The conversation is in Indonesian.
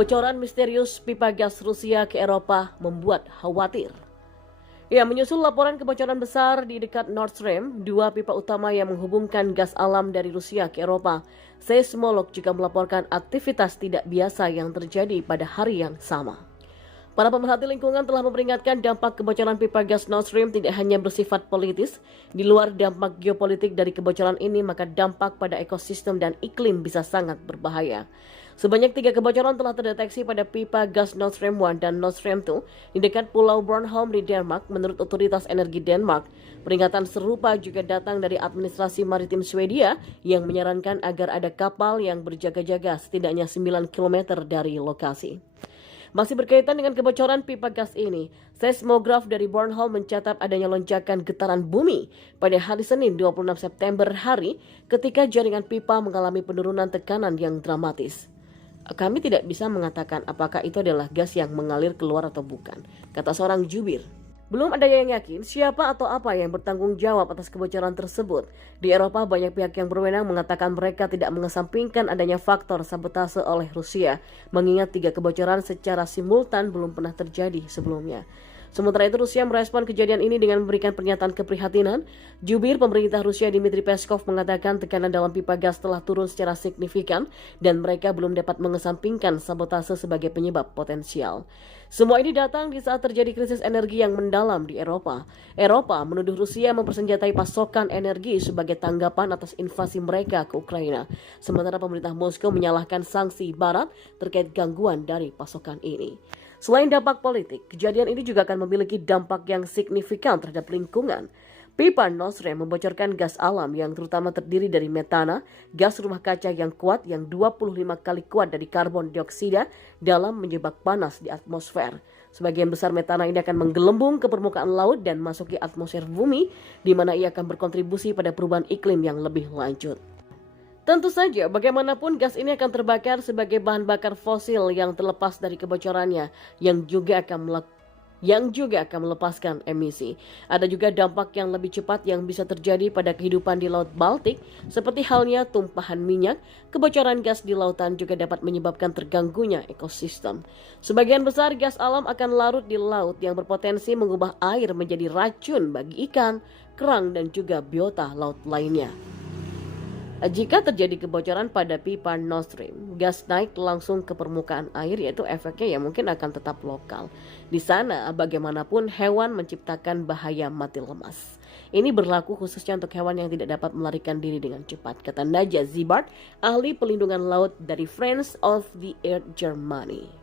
Kebocoran misterius pipa gas Rusia ke Eropa membuat khawatir. Ya, menyusul laporan kebocoran besar di dekat Nord Stream, dua pipa utama yang menghubungkan gas alam dari Rusia ke Eropa, seismolog juga melaporkan aktivitas tidak biasa yang terjadi pada hari yang sama. Para pemerhati lingkungan telah memperingatkan dampak kebocoran pipa gas Nord Stream tidak hanya bersifat politis. Di luar dampak geopolitik dari kebocoran ini, maka dampak pada ekosistem dan iklim bisa sangat berbahaya. Sebanyak 3 kebocoran telah terdeteksi pada pipa gas Nord Stream 1 dan Nord Stream 2 di dekat Pulau Bornholm di Denmark, menurut otoritas energi Denmark. Peringatan serupa juga datang dari administrasi maritim Swedia yang menyarankan agar ada kapal yang berjaga-jaga setidaknya 9 km dari lokasi. Masih berkaitan dengan kebocoran pipa gas ini, seismograf dari Bornholm mencatat adanya lonjakan getaran bumi pada hari Senin 26 September hari ketika jaringan pipa mengalami penurunan tekanan yang dramatis. Kami tidak bisa mengatakan apakah itu adalah gas yang mengalir keluar atau bukan, kata seorang jubir. Belum ada yang yakin siapa atau apa yang bertanggung jawab atas kebocoran tersebut. Di Eropa, banyak pihak yang berwenang mengatakan mereka tidak mengesampingkan adanya faktor sabotase oleh Rusia, mengingat 3 kebocoran secara simultan belum pernah terjadi sebelumnya. Sementara itu, Rusia merespon kejadian ini dengan memberikan pernyataan keprihatinan. Jubir pemerintah Rusia Dmitry Peskov mengatakan tekanan dalam pipa gas telah turun secara signifikan dan mereka belum dapat mengesampingkan sabotase sebagai penyebab potensial. Semua ini datang di saat terjadi krisis energi yang mendalam di Eropa. Eropa menuduh Rusia mempersenjatai pasokan energi sebagai tanggapan atas invasi mereka ke Ukraina. Sementara pemerintah Moskow menyalahkan sanksi Barat terkait gangguan dari pasokan ini. Selain dampak politik, kejadian ini juga akan memiliki dampak yang signifikan terhadap lingkungan. Pipa Nord Stream membocorkan gas alam yang terutama terdiri dari metana, gas rumah kaca yang kuat yang 25 kali kuat dari karbon dioksida dalam menyebabkan panas di atmosfer. Sebagian besar metana ini akan menggelembung ke permukaan laut dan masuki atmosfer bumi, di mana ia akan berkontribusi pada perubahan iklim yang lebih lanjut. Tentu saja, bagaimanapun gas ini akan terbakar sebagai bahan bakar fosil yang terlepas dari kebocorannya, yang juga akan melepaskan emisi. Ada juga dampak yang lebih cepat yang bisa terjadi pada kehidupan di Laut Baltik, seperti halnya tumpahan minyak. Kebocoran gas di lautan juga dapat menyebabkan terganggunya ekosistem. Sebagian besar gas alam akan larut di laut yang berpotensi mengubah air menjadi racun bagi ikan, kerang, dan juga biota laut lainnya. Jika terjadi kebocoran pada pipa Nord Stream, gas naik langsung ke permukaan air, yaitu efeknya ya mungkin akan tetap lokal. Di sana, bagaimanapun hewan menciptakan bahaya mati lemas. Ini berlaku khususnya untuk hewan yang tidak dapat melarikan diri dengan cepat, kata Nadja Zibart, ahli pelindungan laut dari Friends of the Earth Germany.